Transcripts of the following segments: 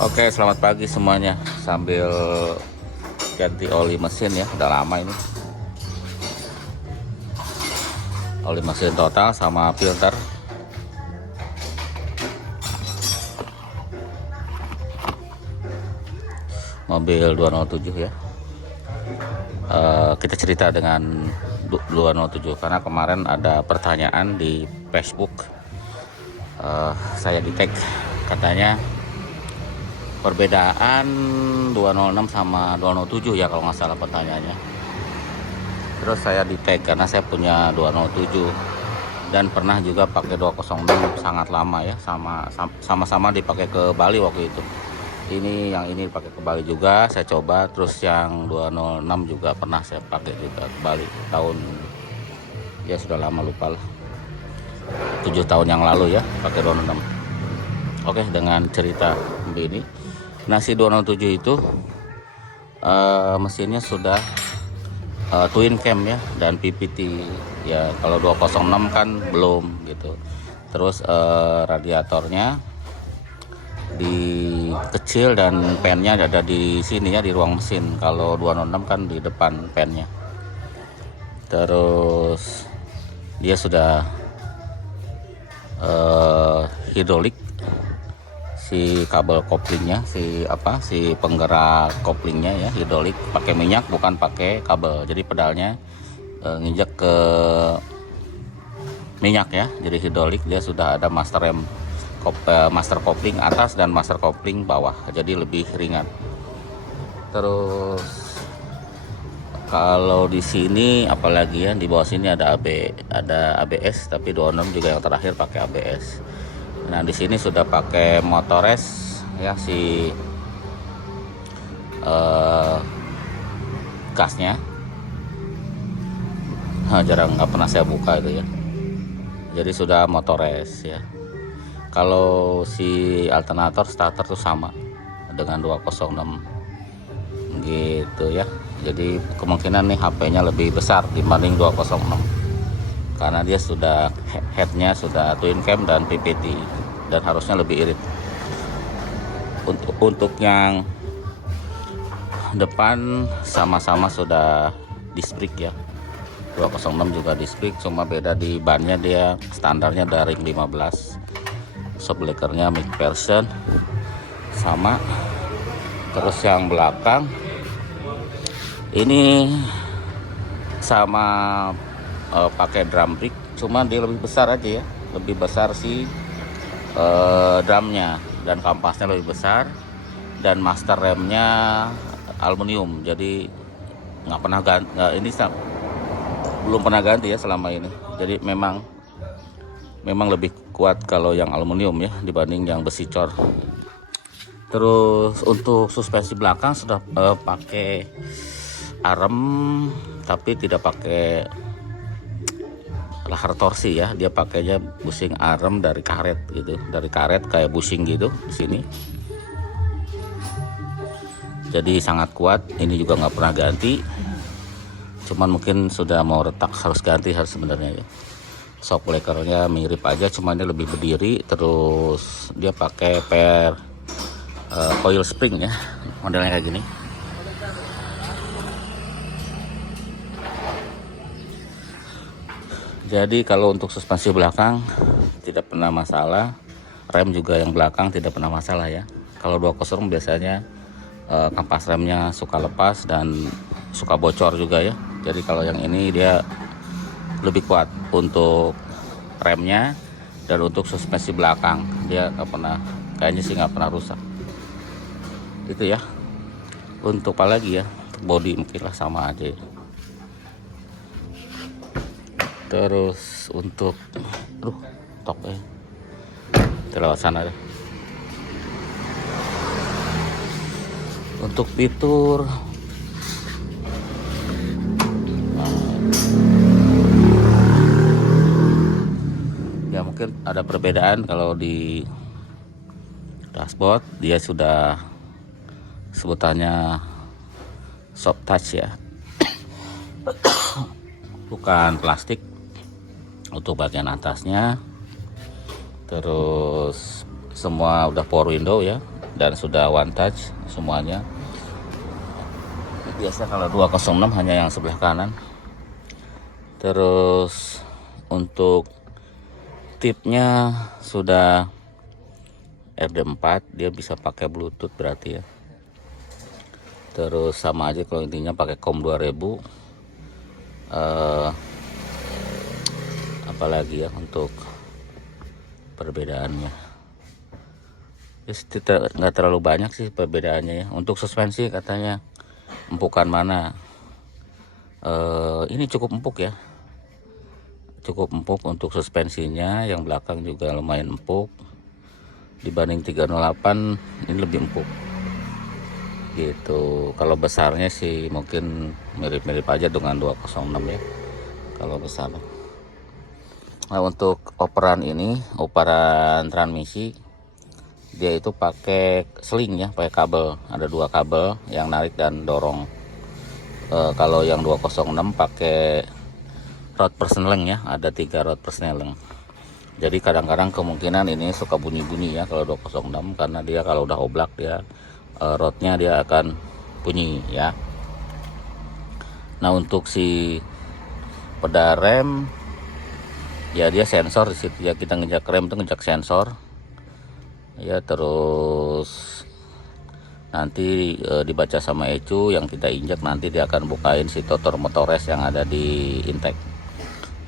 Oke, selamat pagi semuanya. Sambil ganti oli mesin ya, udah lama ini. Oli mesin total sama filter. Mobil 207 ya. Kita cerita dengan 207 karena kemarin ada pertanyaan di Facebook. Saya di tag katanya perbedaan 206 sama 207 ya kalau nggak salah pertanyaannya. Terus saya di tag karena saya punya 207 dan pernah juga pakai 206 sangat lama ya, sama-sama dipakai ke Bali waktu itu. Yang ini dipakai ke Bali juga saya coba, terus yang 206 juga pernah saya pakai juga ke Bali tahun ya sudah lama, lupa lah, 7 tahun yang lalu ya pakai 206. Oke, dengan cerita ini, nah si 207 itu mesinnya sudah twin cam ya dan PPT ya. Kalau 206 kan belum gitu. Terus radiatornya di kecil dan pennya ada di sini ya, di ruang mesin. Kalau 206 kan di depan pennya. Terus dia sudah hidrolik, si kabel koplingnya, si penggerak koplingnya ya hidrolik, pakai minyak bukan pakai kabel. Jadi pedalnya nginjek ke minyak ya, jadi hidrolik. Dia sudah ada master rem, master kopling atas dan master kopling bawah, jadi lebih ringan. Terus kalau di sini apalagi ya, di bawah sini ada ABS, tapi 26 juga yang terakhir pakai ABS. Nah di sini sudah pakai Motores ya, si gasnya. Nah, jarang, nggak pernah saya buka itu ya. Jadi sudah Motores ya. Kalau si alternator starter tuh sama dengan 206 gitu ya. Jadi kemungkinan nih HP-nya lebih besar dibanding 206 karena dia sudah headnya sudah twin cam dan PPT dan harusnya lebih irit. Untuk yang depan sama-sama sudah disc brake ya, 206 juga disc brake, cuma beda di bannya, dia standarnya dari 15, shockbreakernya McPherson sama. Terus yang belakang ini sama pakai drum brake, cuma dia lebih besar aja ya, lebih besar sih drumnya, dan kampasnya lebih besar, dan master remnya aluminium. Jadi nggak pernah ganti, belum pernah ganti ya selama ini. Jadi memang lebih kuat kalau yang aluminium ya dibanding yang besi cor. Terus untuk suspensi belakang sudah pakai arem, tapi tidak pakai lahar torsi ya. Dia pakainya bushing arem dari karet gitu, dari karet kayak bushing gitu di sini. Jadi sangat kuat. Ini juga nggak pernah ganti, cuman mungkin sudah mau retak, harus ganti harus sebenarnya ya. Shockbreakernya mirip aja, cuma ini lebih berdiri. Terus dia pakai coil spring ya, modelnya kayak gini. Jadi kalau untuk suspensi belakang tidak pernah masalah, rem juga yang belakang tidak pernah masalah ya. Kalau 206 biasanya kampas remnya suka lepas dan suka bocor juga ya. Jadi kalau yang ini dia lebih kuat untuk remnya, dan untuk suspensi belakang dia kayaknya sih nggak pernah rusak. Itu ya. Untuk apa lagi ya, untuk body mungkin lah sama aja ya. Terus untuk tok ya, lewat sana deh. Untuk fitur ya mungkin ada perbedaan. Kalau di dashboard dia sudah sebutannya soft touch ya, bukan plastik untuk bagian atasnya. Terus semua udah power window ya, dan sudah one touch semuanya. Biasa kalau 206 hanya yang sebelah kanan. Terus untuk tipnya sudah RD4, dia bisa pakai Bluetooth berarti ya. Terus sama aja kalau intinya pakai COM 2000. Apalagi ya untuk perbedaannya, nggak terlalu banyak sih perbedaannya ya. Untuk suspensi katanya empukan mana, ini cukup empuk ya, cukup empuk untuk suspensinya. Yang belakang juga lumayan empuk dibanding 308, ini lebih empuk gitu. Kalau besarnya sih mungkin mirip-mirip aja dengan 206 ya kalau besar. Nah, untuk operan transmisi, dia itu pakai sling ya, pakai kabel. Ada 2 kabel yang narik dan dorong. Kalau yang 206 pakai rod persneling ya, ada 3 rod persneling. Jadi kadang-kadang kemungkinan ini suka bunyi-bunyi ya kalau 206, karena dia kalau udah oblak dia rodnya dia akan bunyi ya. Nah, untuk si pedal rem ya, dia sensor di situ ya, kita ngejak rem itu ngejak sensor ya. Terus nanti dibaca sama ECU, yang kita injak nanti dia akan bukain si totor motores yang ada di intake.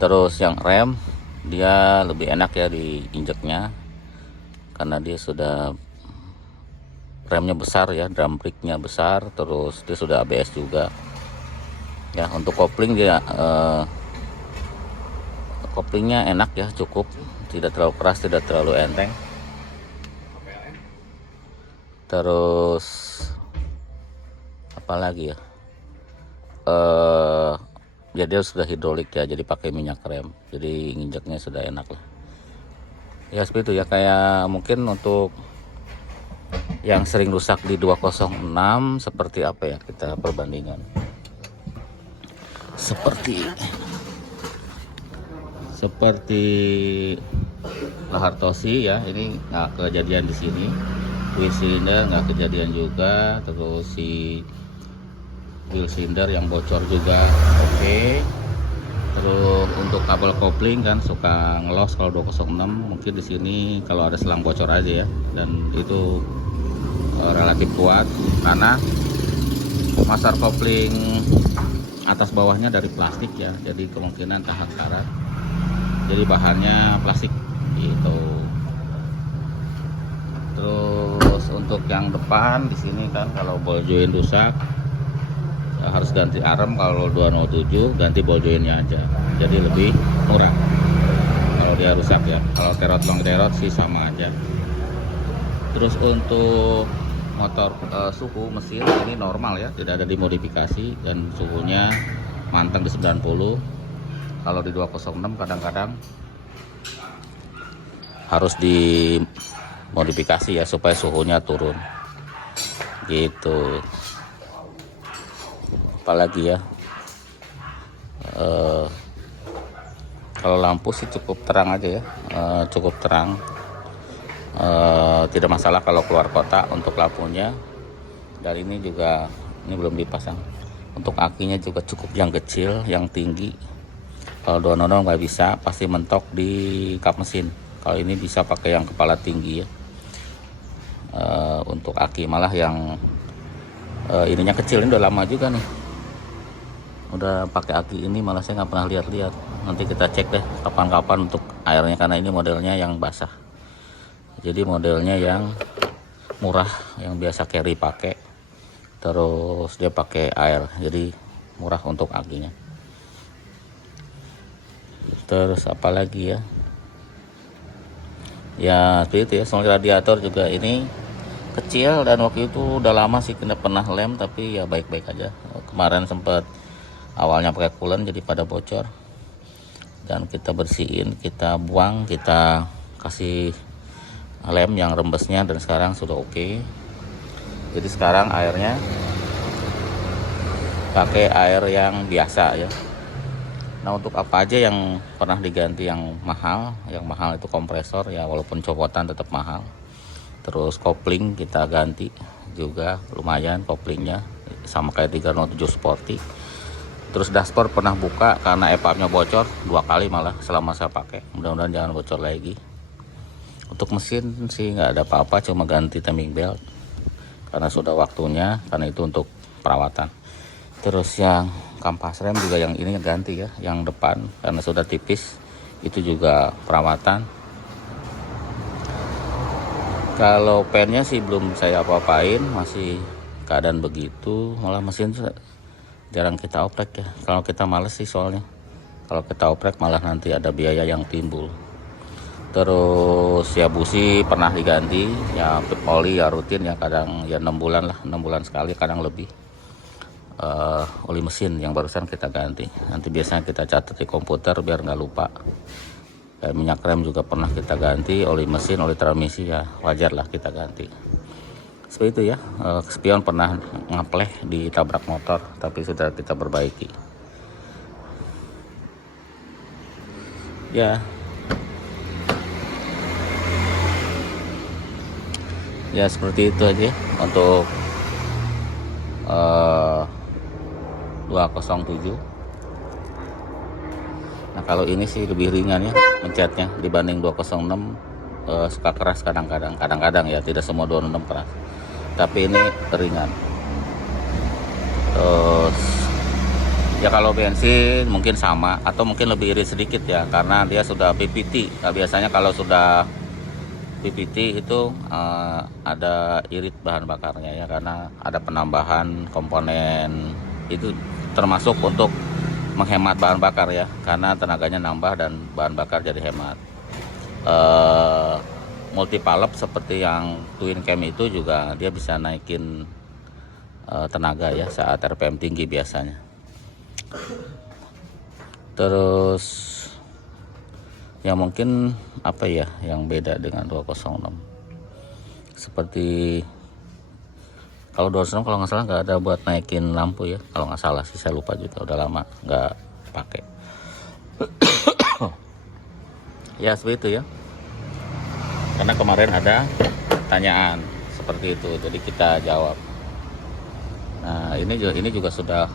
Terus yang rem dia lebih enak ya diinjaknya, karena dia sudah remnya besar ya, drum brake-nya besar, terus dia sudah ABS juga ya. Untuk kopling dia koplingnya enak ya, cukup, tidak terlalu keras, tidak terlalu enteng. Terus apalagi ya, ya dia sudah hidrolik ya, jadi pakai minyak rem, jadi nginjeknya sudah enak lah ya. Seperti itu ya, kayak mungkin untuk yang sering rusak di 206 seperti apa ya, kita perbandingan. Seperti Lahartosi ya, ini nggak kejadian di sini. Wheel cylinder nggak kejadian juga. Terus si wheel cylinder yang bocor juga oke. Terus untuk kabel kopling kan suka ngelos kalau 206. Mungkin di sini kalau ada selang bocor aja ya, dan itu relatif kuat karena masar kopling atas bawahnya dari plastik ya, jadi kemungkinan tahan karat. Jadi bahannya plastik gitu. Terus untuk yang depan di sini kan, kalau ball joint rusak ya harus ganti arem. Kalau 207 ganti ball jointnya aja, jadi lebih murah kalau dia rusak ya. Kalau terot long terot sih sama aja. Terus untuk motor suhu mesin ini normal ya, tidak ada dimodifikasi, dan suhunya manteng di 90. Kalau di 206 kadang-kadang harus dimodifikasi ya supaya suhunya turun gitu. Apalagi ya, kalau lampu sih cukup terang aja ya, cukup terang, tidak masalah kalau keluar kota untuk lampunya. Dan ini juga, ini belum dipasang. Untuk akinya juga cukup yang kecil, yang tinggi. Kalau 200 nggak bisa, pasti mentok di kap mesin. Kalau ini bisa pakai yang kepala tinggi ya. Untuk aki malah yang ininya kecil, ini udah lama juga nih. Udah pakai aki ini malah saya nggak pernah lihat-lihat. Nanti kita cek deh kapan-kapan untuk airnya, karena ini modelnya yang basah. Jadi modelnya yang murah, yang biasa carry pakai. Terus dia pakai air, jadi murah untuk akinya. Terus apalagi ya, ya seperti itu ya. Soal radiator juga ini kecil, dan waktu itu udah lama sih kita pernah lem, tapi ya baik-baik aja. Kemarin sempat awalnya pakai coolant jadi pada bocor, dan kita bersihin, kita buang, kita kasih lem yang rembesnya, dan sekarang sudah oke. Jadi sekarang airnya pakai air yang biasa ya. Nah, untuk apa aja yang pernah diganti yang mahal itu kompresor ya, walaupun copotan tetap mahal. Terus kopling kita ganti juga, lumayan koplingnya sama kayak 307 Sporty. Terus dashboard pernah buka karena EPAP-nya bocor 2 kali malah selama saya pakai. Mudah-mudahan jangan bocor lagi. Untuk mesin sih nggak ada apa-apa, cuma ganti timing belt karena sudah waktunya, karena itu untuk perawatan. Terus yang kampas rem juga yang ini ganti ya, yang depan karena sudah tipis, itu juga perawatan. Kalau pennya sih belum saya apa-apain, masih keadaan begitu. Malah mesin jarang kita oprek ya, kalau kita males sih soalnya. Kalau kita oprek malah nanti ada biaya yang timbul. Terus ya busi pernah diganti ya, oli ya rutin ya, kadang ya 6 bulan lah, 6 bulan sekali, kadang lebih. Oli mesin yang barusan kita ganti, nanti biasanya kita catat di komputer biar nggak lupa. Kayak minyak rem juga pernah kita ganti, oli mesin, oli transmisi ya wajar lah kita ganti. Seperti itu ya. Spion pernah ngapleh ditabrak motor, tapi sudah kita perbaiki ya. Ya seperti itu aja untuk 207. Nah kalau ini sih lebih ringan ya mencetnya dibanding 206. Suka keras kadang-kadang ya, tidak semua 26 keras, tapi ini ringan. Terus ya kalau bensin mungkin sama atau mungkin lebih irit sedikit ya, karena dia sudah PPT. Nah, biasanya kalau sudah PPT itu ada irit bahan bakarnya ya, karena ada penambahan komponen, itu termasuk untuk menghemat bahan bakar ya, karena tenaganya nambah dan bahan bakar jadi hemat. Multi palep seperti yang twin cam itu juga dia bisa naikin tenaga ya saat RPM tinggi biasanya. Terus ya mungkin apa ya yang beda dengan 206, seperti kalau 206 kalau nggak salah nggak ada buat naikin lampu ya, kalau nggak salah sih, saya lupa juga, udah lama nggak pakai. Ya seperti itu ya, karena kemarin ada pertanyaan seperti itu, jadi kita jawab. Nah ini juga sudah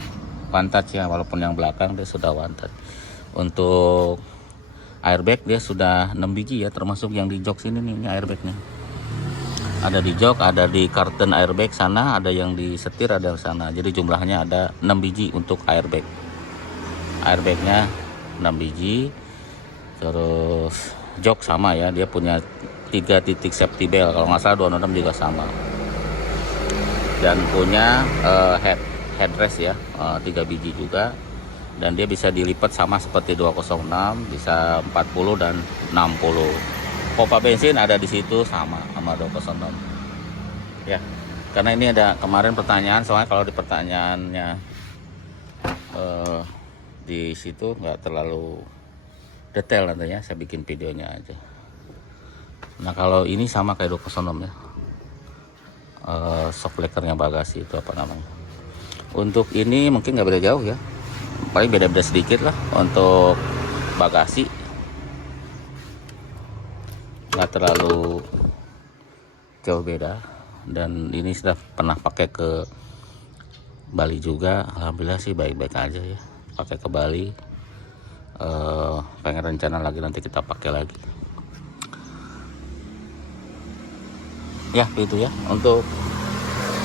one touch ya, walaupun yang belakang dia sudah one touch. Untuk airbag dia sudah 6 biji ya, termasuk yang di jok sini nih, ini airbagnya. Ada di jok, ada di karton airbag sana, ada yang di setir, ada di sana. Jadi jumlahnya ada 6 biji untuk airbag. Airbagnya 6 biji. Terus jok sama ya, dia punya 3 titik safety belt, kalau nggak salah 26 juga sama. Dan punya headrest ya, 3 biji juga. Dan dia bisa dilipat sama seperti 206, bisa 40 dan 60. Pompa bensin ada di situ sama 206 ya. Karena ini ada kemarin pertanyaan, soalnya kalau di pertanyaannya di situ nggak terlalu detail, nantinya saya bikin videonya aja. Nah kalau ini sama kayak 206 ya, shock blackernya bagasi itu apa namanya. Untuk ini mungkin nggak beda jauh ya, paling beda-beda sedikit lah. Untuk bagasi nggak terlalu jauh beda, dan ini sudah pernah pakai ke Bali juga, alhamdulillah sih baik-baik aja ya, pakai ke Bali. Pengen rencana lagi nanti kita pakai lagi ya, itu ya. Untuk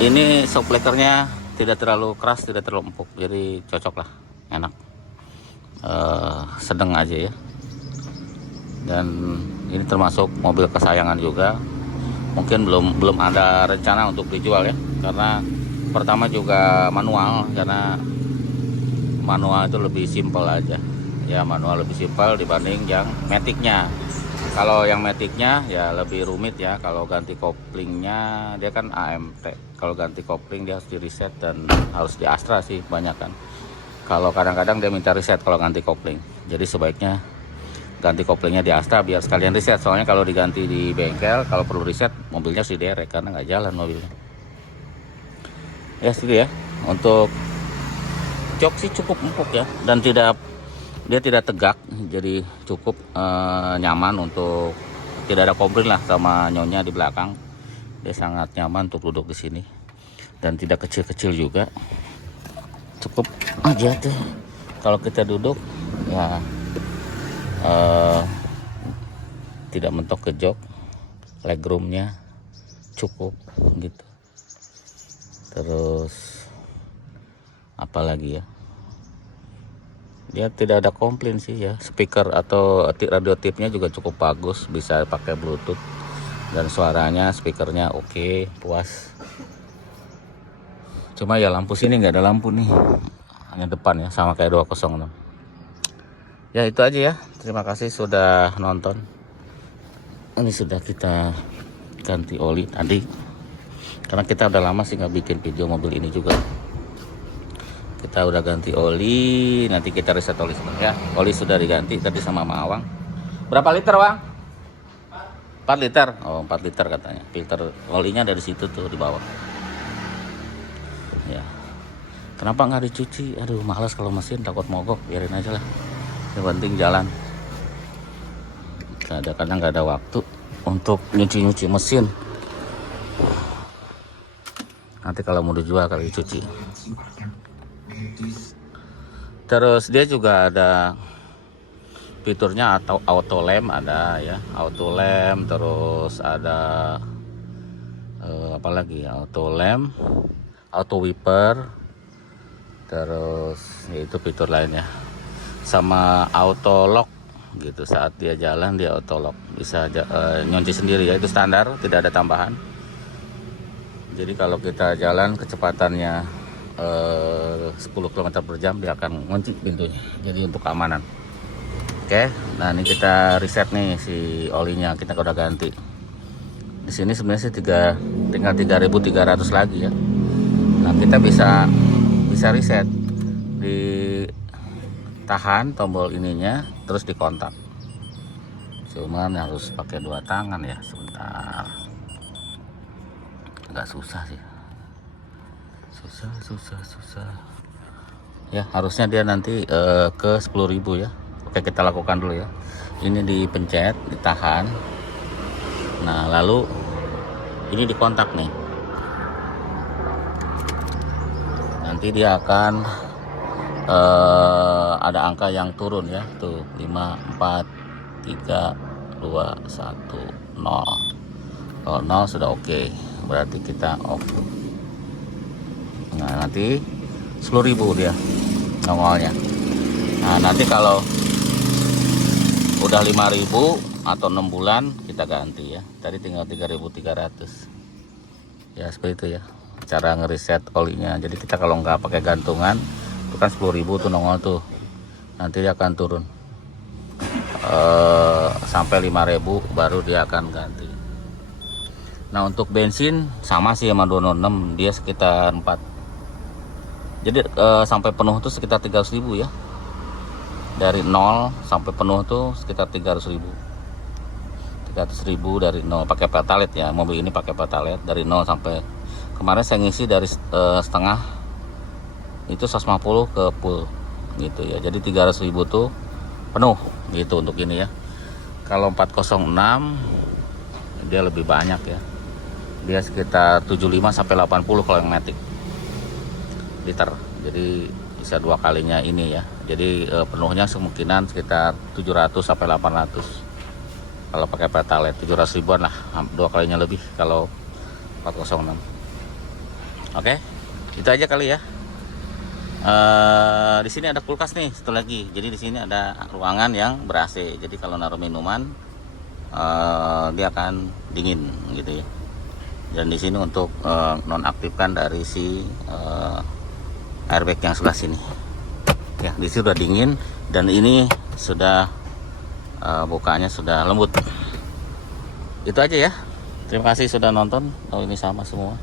ini shock blackernya tidak terlalu keras, tidak terlalu empuk, jadi cocok lah, enak, sedang aja ya. Dan ini termasuk mobil kesayangan juga, mungkin belum ada rencana untuk dijual ya, karena pertama juga manual, karena manual itu lebih simpel aja ya, manual lebih simpel dibanding yang maticnya. Kalau yang maticnya ya lebih rumit ya, kalau ganti koplingnya dia kan AMT, kalau ganti kopling dia harus di reset dan harus di Astra sih banyak kan. Kalau kadang-kadang dia minta reset kalau ganti kopling, jadi sebaiknya ganti koplingnya di Astra biar sekalian reset. Soalnya kalau diganti di bengkel, kalau perlu reset mobilnya sih derek karena nggak jalan mobilnya ya. Segitu ya. Untuk jok sih cukup empuk ya, dan dia tidak tegak, jadi cukup nyaman. Untuk tidak ada komplain lah sama nyonya di belakang, Dia sangat nyaman untuk duduk di sini dan tidak kecil-kecil juga. Cukup aja tuh kalau kita duduk ya, tidak mentok ke jok, legroomnya cukup gitu. Terus apalagi ya, dia tidak ada komplain sih ya. Speaker atau radio tipnya juga cukup bagus, bisa pakai bluetooth dan suaranya, speakernya oke, puas. Cuma ya lampu sini nggak ada lampu nih, hanya depan ya, sama kayak 206. Ya itu aja ya, terima kasih sudah nonton. Ini sudah kita ganti oli tadi, karena kita udah lama sih nggak bikin video mobil ini juga. Kita udah ganti oli, nanti kita reset oli sebentar ya. Oli sudah diganti tadi sama Mawang. Berapa liter, Bang? 4 liter. Oh, 4 liter katanya. Filter olinya dari situ tuh di bawah. Ya. Kenapa nggak dicuci? Aduh, malas kalau mesin, takut mogok. Biarin aja lah. Yang penting jalan. Kadang-kadang nggak ada waktu untuk nyuci-nyuci mesin. Nanti kalau mau dijual kali dicuci. Terus dia juga ada fiturnya atau auto lamp, ada ya, auto lamp. Terus ada apalagi auto lamp, auto wiper. Terus itu fitur lainnya, sama auto lock gitu. Saat dia jalan dia auto lock, bisa nyunci sendiri ya, itu standar, tidak ada tambahan. Jadi kalau kita jalan kecepatannya 10 km per jam, dia akan ngunci pintunya, jadi untuk keamanan. Oke, nah ini kita reset nih si olinya, kita udah ganti. Di sini sebenarnya sih tinggal 3.300 lagi ya. Nah kita bisa reset, ditahan tombol ininya terus dikontak. Cuman harus pakai 2 tangan ya, sebentar. Agak susah sih, susah ya. Harusnya dia nanti ke 10.000 ya. Oke, kita lakukan dulu ya. Ini dipencet, ditahan, nah lalu ini dikontak nih. Nanti dia akan ada angka yang turun ya, tuh 5, 4, 3, 2, 1, 0. Kalau 0 sudah oke, berarti kita off. Nah nanti 10.000 dia nongolnya. Nah nanti kalau udah 5.000 atau 6 bulan kita ganti ya. Tadi tinggal 3.300 ya, seperti itu ya cara ngereset olinya. Jadi kita kalau nggak pakai gantungan itu kan 10.000 tuh nongol tuh, nanti dia akan turun sampai 5.000 baru dia akan ganti. Nah untuk bensin sama sih sama 206, dia sekitar 4. Jadi sampai penuh tuh sekitar 300.000 ya. Dari 0 sampai penuh tuh sekitar 300.000. 300.000 dari 0 pakai pertalite ya. Mobil ini pakai pertalite dari 0 sampai, kemarin saya ngisi dari setengah itu 150 ke full gitu ya. Jadi 300.000 tuh penuh gitu untuk ini ya. Kalau 406 dia lebih banyak ya. Dia sekitar 75 sampai 80 kalau yang matic liter. Jadi bisa 2 kalinya ini ya. Jadi penuhnya kemungkinan sekitar 700 sampai 800 kalau pakai pertalite. 700 ribuan lah, 2 kalinya lebih kalau 406. Oke, itu aja kali ya. Di sini ada kulkas nih satu lagi. Jadi di sini ada ruangan yang ber AC. Jadi kalau naruh minuman dia akan dingin gitu ya. Dan di sini untuk nonaktifkan dari si airbag yang sebelah sini ya. Di sini sudah dingin dan ini sudah bukanya sudah lembut. Itu aja ya, terima kasih sudah nonton. Oh ini sama semua,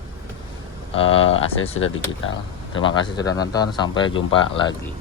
AC sudah digital. Terima kasih sudah nonton, sampai jumpa lagi.